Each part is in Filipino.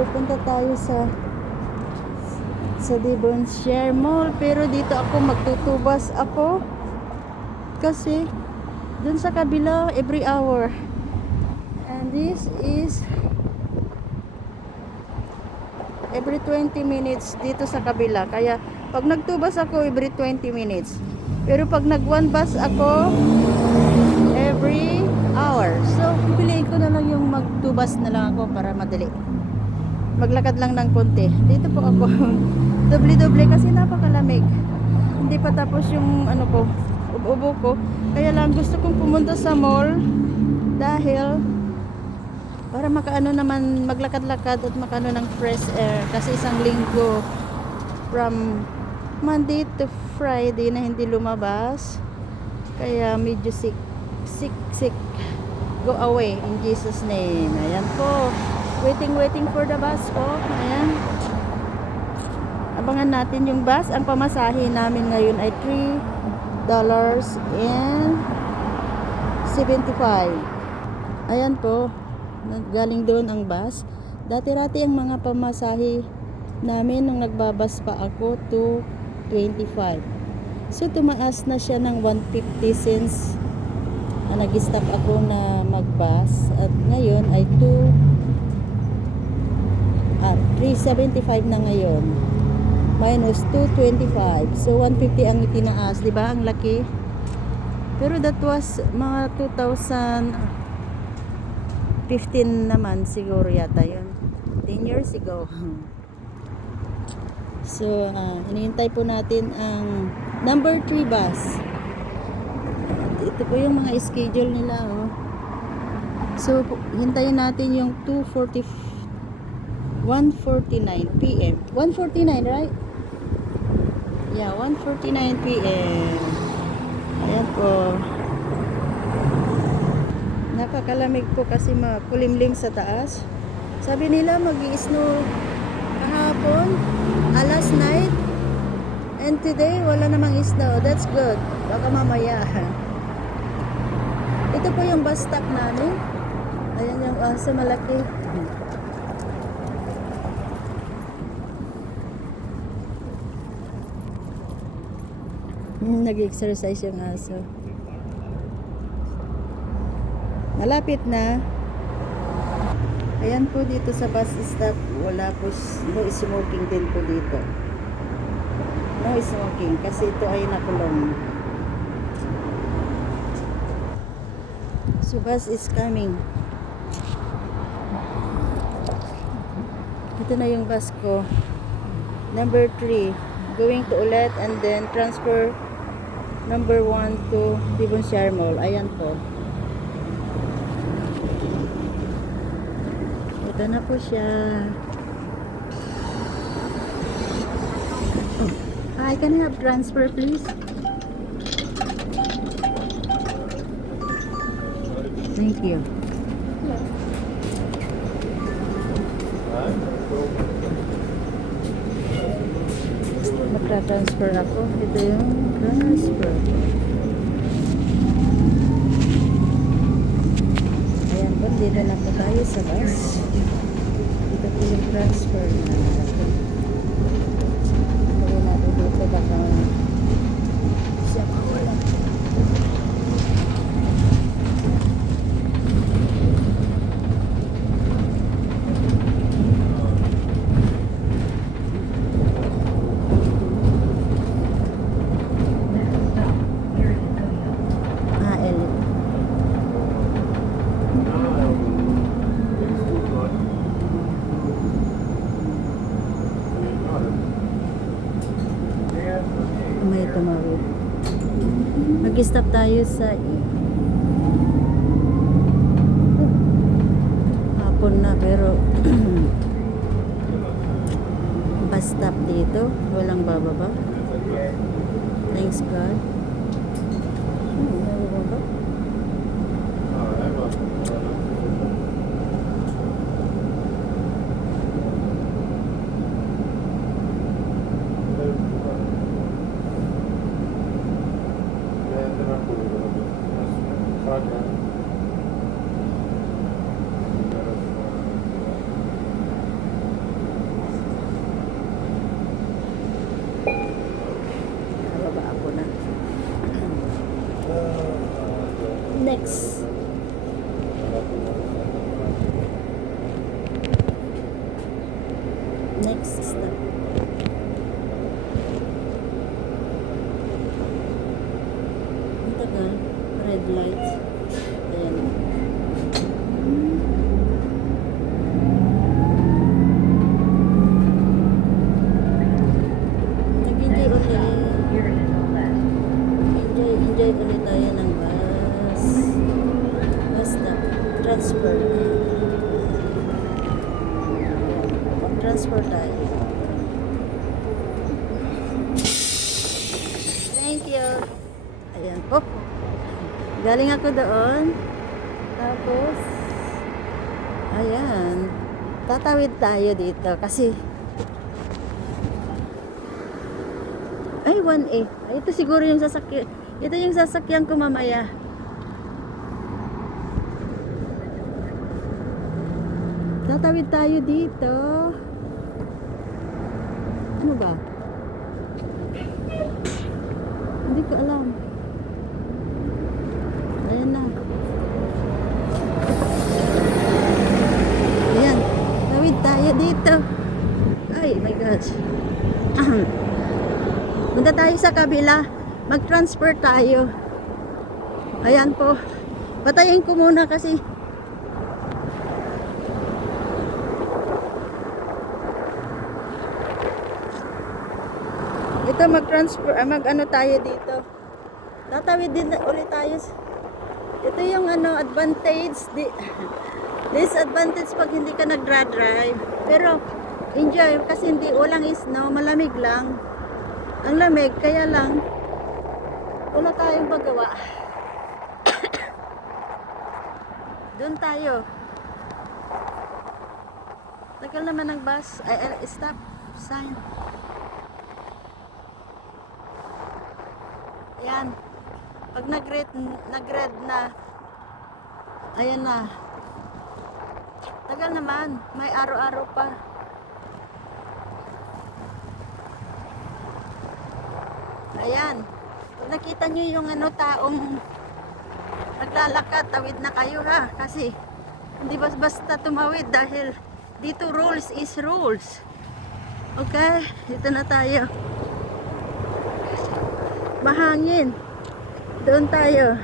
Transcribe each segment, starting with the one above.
pupunta tayo sa Devonshire Mall, pero dito ako magtutubas ako kasi dun sa kabila every hour, and this is every 20 minutes dito sa kabila. Kaya pag nagtubas ako every 20 minutes, pero pag nag one bus ako every hour. So pipiliin ko na lang yung magtubas na lang ako para madali, maglakad lang ng konti. Dito po ako doble-doble kasi napakalamig, hindi pa tapos yung ano ko, ubo ko. Kaya lang gusto kong pumunta sa mall dahil para makaano naman, maglakad-lakad at makaano ng fresh air, kasi isang linggo from Monday to Friday na hindi lumabas, kaya medyo sick. Go away in Jesus name. Ayan po, waiting for the bus po. Ayan, abangan natin yung bus. Ang pamasahe namin ngayon ay $3.75. ayan po, galing doon ang bus. Dati-rati ang mga pamasahe namin nung nagbabas pa ako, 2.25. So tumaas na siya ng 150 since nag-stop ako na magbus, at ngayon ay 3.75 na ngayon, minus 2.25. So 150 ang itinaas, di ba? Ang laki. Pero that was mga 2015 naman siguro yata yun, 10 years ago. So hinihintay po natin ang number 3 bus. Ito po yung mga schedule nila, oh. So hintayin natin yung 1:49 PM. 1:49, right? Yeah, 1:49 PM. Ayan po. Napakalamig po kasi makulimlim sa taas. Sabi nila mag-i-snow kahapon, last night, and today wala namang snow. That's good. Baka mamaya. Ito po yung bus stop namin. Ayan yung sa malaki. Nag-exercise yung aso. Malapit na. Ayan po dito sa bus stop. Wala po, no smoking din po dito. No smoking kasi ito ay nakulong. So bus is coming. Ito na yung bus ko, number 3, going to Ulet, and then transfer number 1 to Devonshire Mall. Ayan po. Ito na po siya. Oh, hi, can I have transfer please? Thank you. Magtra-transfer ako. Ito yung transfer. Ayan po, dito na po tayo sa bus. Ito po yung transfer na natin. Gawin natin dito, baka siya pa wala. May tumawid. Mag-stop tayo sa hapon na, pero bus stop dito, walang bababa. Thanks God. May bababa. Next stop. Ang tagal. Red light. Ayan. Nag-enjoy ulit. Enjoy ulit tayo ng bus. Bus stop. Transfer. Transfer tayo. Thank you. Ayan po. Galing ako doon. Tapos, ayan. Tatawid tayo dito kasi ay 1A. Ay, ito siguro yung sasakyan. Ito yung sasakyan ko mamaya. Tatawid tayo dito. Ano ba? Hindi ko alam. Ayan na. Ayan. Tawid tayo dito. Ay, my gosh. Punta tayo sa kabila. Mag-transfer tayo. Ayan po. Patayin ko muna kasi ito mag-transfer, mag-ano tayo dito. Tatawid din ulit tayo. Ito yung ano, advantage, disadvantage pag hindi ka nag-drive. Pero enjoy kasi hindi walang snow, malamig lang. Ang lamig, kaya lang wala tayong magawa. Doon tayo. Tagal naman ng bus. Ay, stop sign. Ayan. Pag nag-red na, ayan na. Tagal naman. May araw-araw pa. Ayan. Pag nakita nyo yung ano, taong naglalakad, tawid na kayo ha. Kasi, hindi basta tumawid dahil dito rules is rules. Okay, dito na tayo. Mahangin. Doon tayo.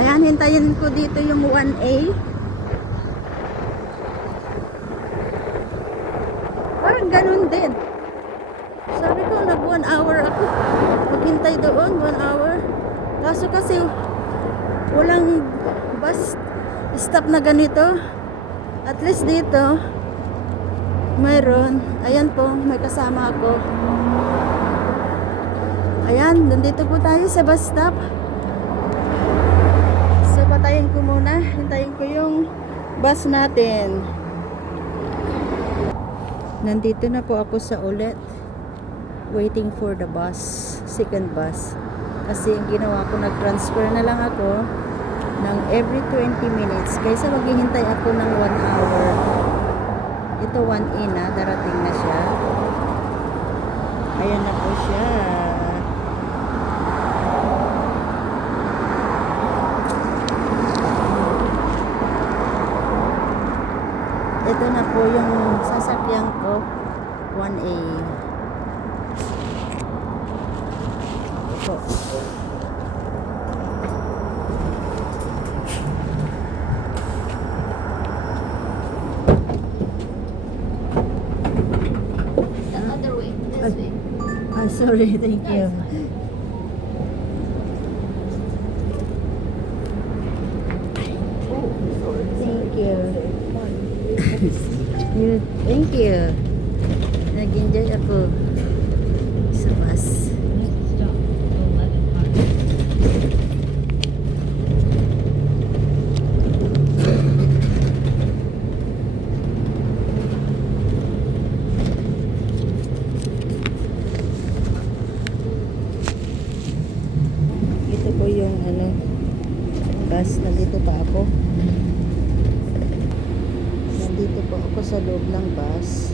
Ayan, hintayin ko dito yung 1A. Parang ganun din. Sabi ko, nag 1 hour ako. Maghintay doon, 1 hour. Kaso kasi, walang bus stop na ganito. At least dito mayroon. Ayan po, may kasama ako. Ayan, nandito po tayo sa bus stop. So patayin ko muna. Hintayin ko yung bus natin. Nandito na po ako sa ulit. Waiting for the bus. Second bus. Kasi yung ginawa ko, nag-transfer na lang ako ng every 20 minutes kaysa maghihintay ako ng 1 hour. Ito 1A na, darating na siya. Ayan na po siya. Ito na po yung sasakyan ko, 1A. Ito. Sorry, thank you. Thank you. Thank you. Nag-enjoy ako sa bus. Ito po yung ano, bus. Nandito pa ako. Nandito po ako sa loob ng bus.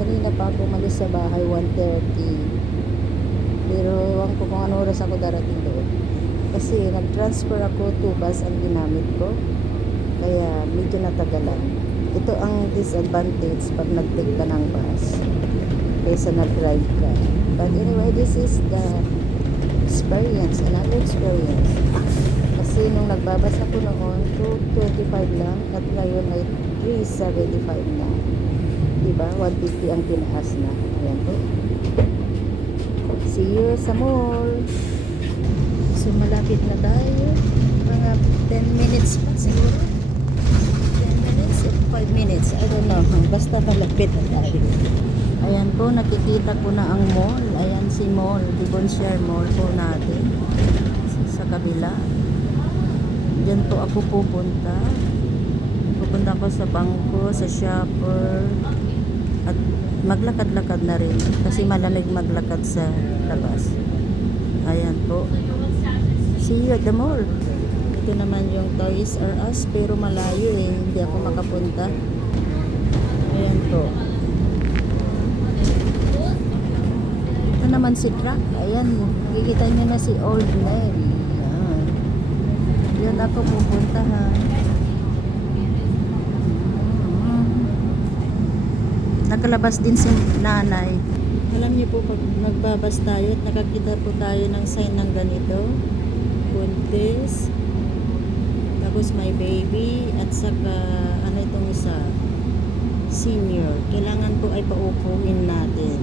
Kanina pa ako umalis sa bahay 1:30. Pero ewan ko kung anong oras ako darating doon. Kasi nag-transfer ako, 2 bus ang ginamit ko. Kaya medyo natagalan. Ito ang disadvantage pag nag-take ka ng bus kaysa nag-drive ka. But anyway, this is the experience, another experience. Kasi nung nagbabas ako noon, 225 lang at ngayon ay 375 na. Diba? 150 ang tinaas na. Ayan po. See you sa mall. So malapit na tayo. Mga 10 minutes pa siguro. 10 minutes, 5 minutes. I don't know. Basta malapit na tayo. Ayan po, nakikita ko na ang mall. Ayan si mall. Devonshire Mall po natin. Sa kabila. Diyan po ako pupunta. Pupunta ako sa bangko, sa shopper. At maglakad-lakad na rin. Kasi malamig maglakad sa labas. Ayan po. See you at the mall. Ito naman yung Toys R Us. Pero malayo eh. Hindi ako makapunta. Ayan po. Ito naman si truck. Ayan. Kikita nyo na si Old Navy. Ayan. Yun ako pupunta ha. Nakalabas din si nanay. Alam niyo po pag nagbabas tayo at nakakita po tayo ng sign ng ganito. Buntis. Tapos may baby. At saka ano itong isa? Senior. Kailangan po ay paupuin natin.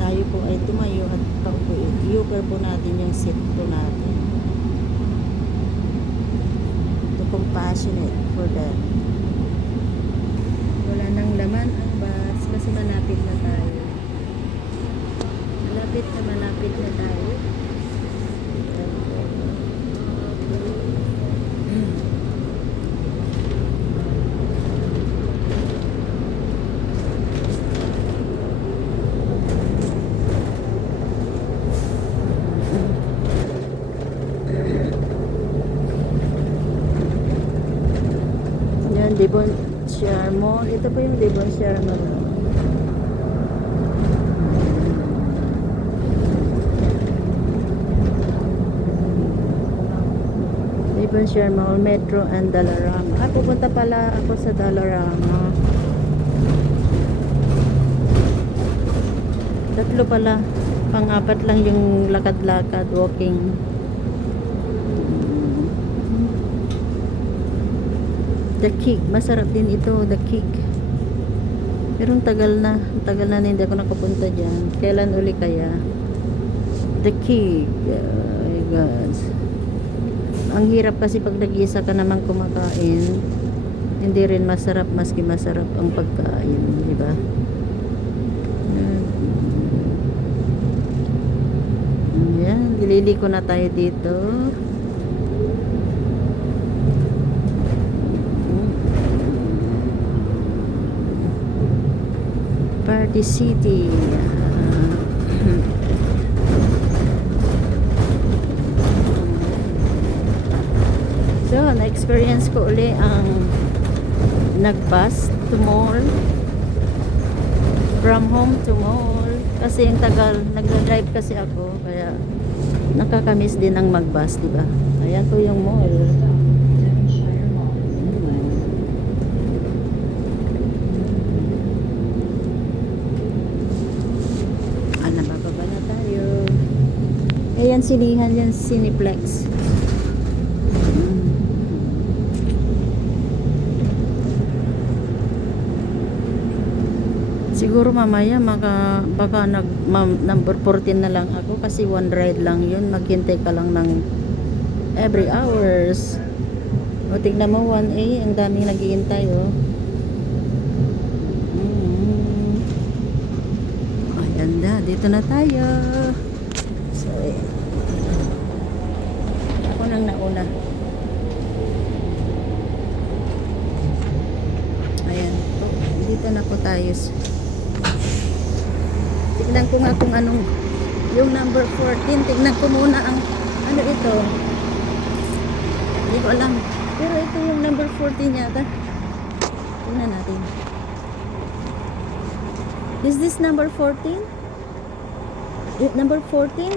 Tayo po ay tumayo at paupuin. I-upper po natin yung seat po natin. To compassionate for them. Wala nang laman ang bus kasi malapit na tayo. Malapit na tayo. Yan, Devonshire Mall. Ito po yung Devonshire Mall. Devonshire Mall, Metro and Dollarama. Pupunta pala ako sa Dollarama. Tatlo pala. Pang-apat lang yung lakad-lakad, walking. The Cake. Masarap din ito, The Cake. Pero tagal na hindi ako nakapunta dyan. Kailan uli kaya? The Cake. Oh my God. Ang hirap kasi pag nag-isa ka naman kumakain, hindi rin masarap maski masarap ang pagkain, di ba? Yan, liliko na tayo dito. Party City. So, na-experience ko uli ang nag-bus to mall. From home to mall. Kasi yung tagal, nag-drive kasi ako. Kaya, nakakamiss din ang mag-bus, diba? Ayan po yung mall. Nabababa na tayo. Ayan, sinihan yan, Cineplex. Siguro mamaya baka number 14 na lang ako kasi one ride lang yun. Maghintay ka lang ng every hours. O tignan mo 1A, ang daming naghihintay oh. Ayan na, dito na tayo. So ako nang nauna. Ayan po, dito na po tayo. Tignan ko nga kung anong yung number 14. Tignan ko muna ang ano ito. Hindi ko alam. Pero ito yung number 14 yata. Tignan natin. Is this number 14? Number 14?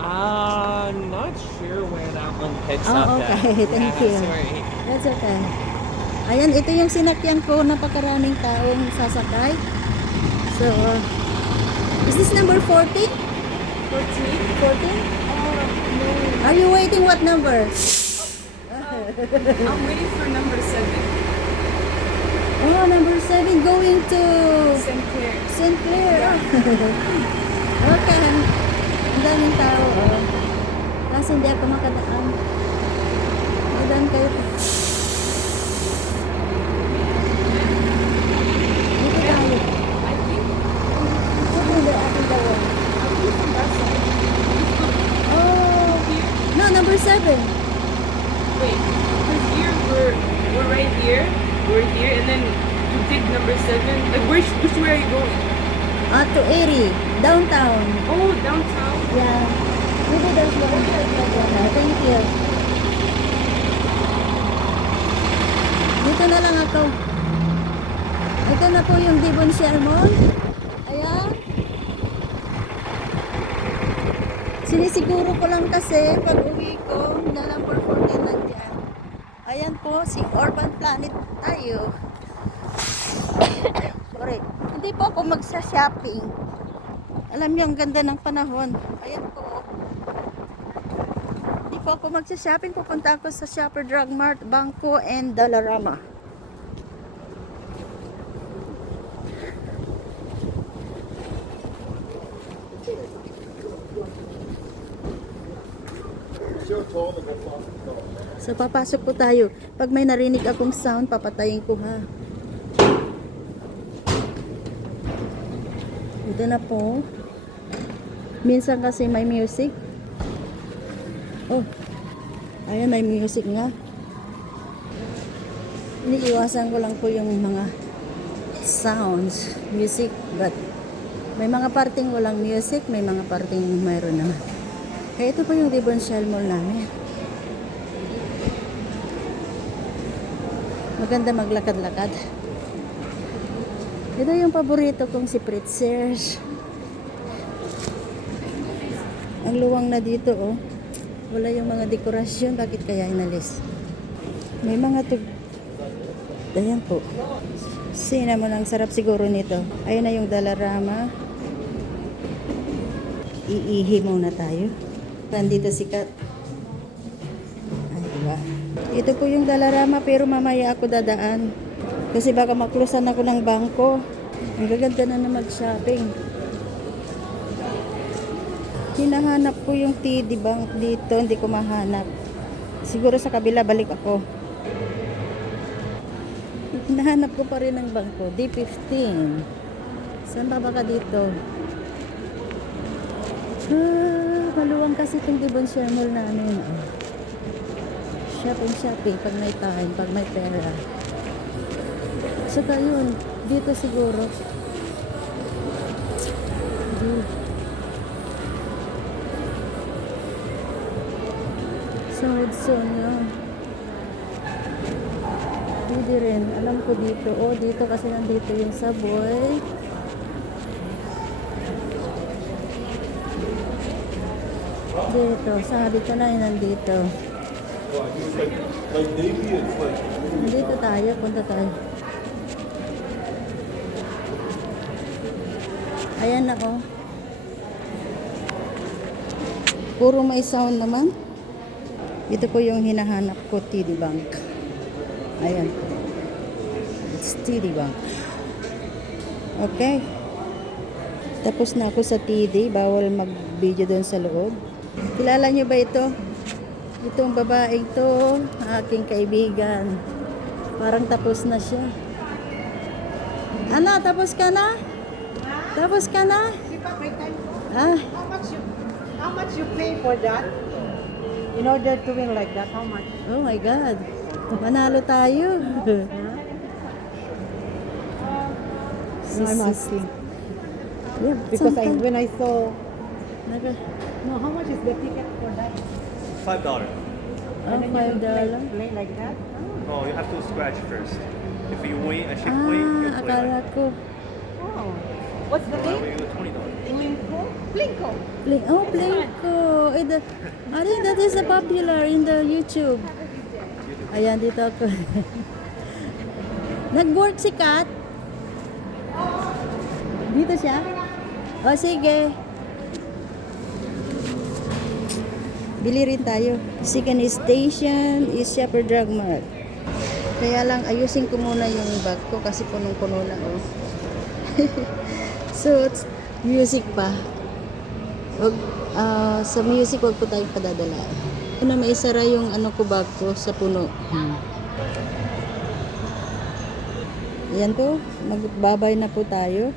Not sure where that one picks Oh, up okay. at. Thank Yeah, you. sorry. That's okay. Ayan, ito yung sinakyan ko. Napakaraming taong sasakay. So, is this number 14? 14? Are you waiting what number? I'm waiting for number 7. Oh, number 7 going to St. Clair. St. Clair. Okay. Ang daming tao. Oh. Kasi hindi ako makadaan. Madaan kayo. Dito tayo. I think Ito yung ating dalawa. from that side. Oh. No, number 7. Wait, because here we're right here. We're here, and then you take number 7. Like, which way are you going? To Erie. Downtown. Oh, downtown. Yeah. Maybe there's one. Thank you. Dito na lang ako. Ito na po yung Devon Sherman. Ayan. Sinisiguro ko lang kasi pag uwi ko na number 14 nandiyan. Ayan po, si Urban Planet tayo. Sorry. Hindi po ako magsa-shopping. Alam niyo, ang ganda ng panahon. Ayan po. Hindi po ako magsa-shopping. Pupunta ako sa Shopper Drug Mart, Bangko, and Dollarama. So, papasok po tayo. Pag may narinig akong sound, papatayin ko ha. Ito na po. Minsan kasi may music. Oh, ayan, may music nga. Iniiwasan ko lang po yung mga sounds, music, but may mga parting walang music, may mga parting mayroon naman. Kaya ito po yung Devon Sherman namin. Maganda maglakad-lakad. Ito yung paborito kong si Pritzers. Ang luwang na dito, oh. Wala yung mga dekorasyon. Bakit kaya inalis? May mga ayan po. Sina mo lang, sarap siguro nito. Ayun na yung Dollarama. Iihi muna tayo. Nandito si Kat. Ay, diba? Ito po yung Dollarama, pero mamaya ako dadaan. Kasi baka maklusan ako ng bangko. Ang gaganda na mag-shopping. Hinahanap ko yung TD Bank dito, hindi ko mahanap. Siguro sa kabila balik ako. Hinahanap ko pa rin ang bangko. D15. Saan ba baka dito? Maluwang kasi itong Devon Sherman namin. Oh. Shopping pag may time, pag may pera. Saka yun, dito siguro. Sa Hudson yun. Pwede rin. Alam ko dito. Oh, dito kasi nandito yung Subway. Dito. Sabi ko na yun nandito. Nandito tayo. Punta tayo. Ayan na oh. Puro may sound naman. Ito po yung hinahanap ko, TD Bank. Ayan. It's TD Bank. Okay. Tapos na ako sa TD. Bawal mag-video doon sa loob. Kilala nyo ba ito? Itong babaeng to, aking kaibigan. Parang tapos na siya. Ano, tapos ka na? Tapos ka na? Ah, How much you pay for that? In order to win like that, how much? oh my God. Manalo tayo. No, I'm asking. Yeah, Because sometimes- when I saw, Naga- no, how much is the ticket for that? $5. Oh, And then you can $5. play like that? Oh, you have to scratch first. If you win, a shift win, you Ah, play akala like ko. Oh. What's the that. name? $20. Swimming pool? Plinko. Oh, Plinko. I think that is a popular in the YouTube. Ayan, dito ako. Nag-work si Kat. Dito siya? O, sige. Bili rin tayo. Second station is Shepherd Drug Mart. Kaya lang, ayusin ko muna yung bag ko kasi punong-puno na, oh. So, it's music pa. Wag, sa music, wag po tayong padadala. Na maisara yung ano ko bag ko sa puno. Yan po, magbabay na po tayo.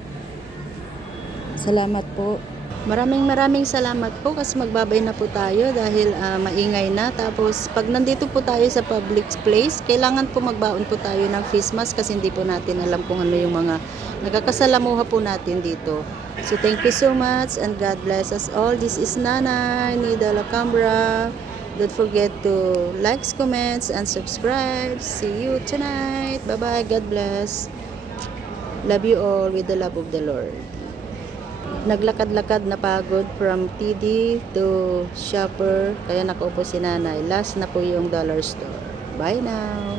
Salamat po. Maraming salamat po kasi magbabay na po tayo dahil maingay na. Tapos pag nandito po tayo sa public place, kailangan po magbaon po tayo ng face mask kasi hindi po natin alam kung ano yung mga nagkakasalamuha po natin dito. So thank you so much and God bless us all. This is Nanay Nida Lacambra. Don't forget to like, comments, and subscribe. See you tonight. Bye-bye. God bless. Love you all with the love of the Lord. Naglakad-lakad na pagod from TD to shopper. Kaya nakaupo si nanay. Last na po yung dollar store. Bye now.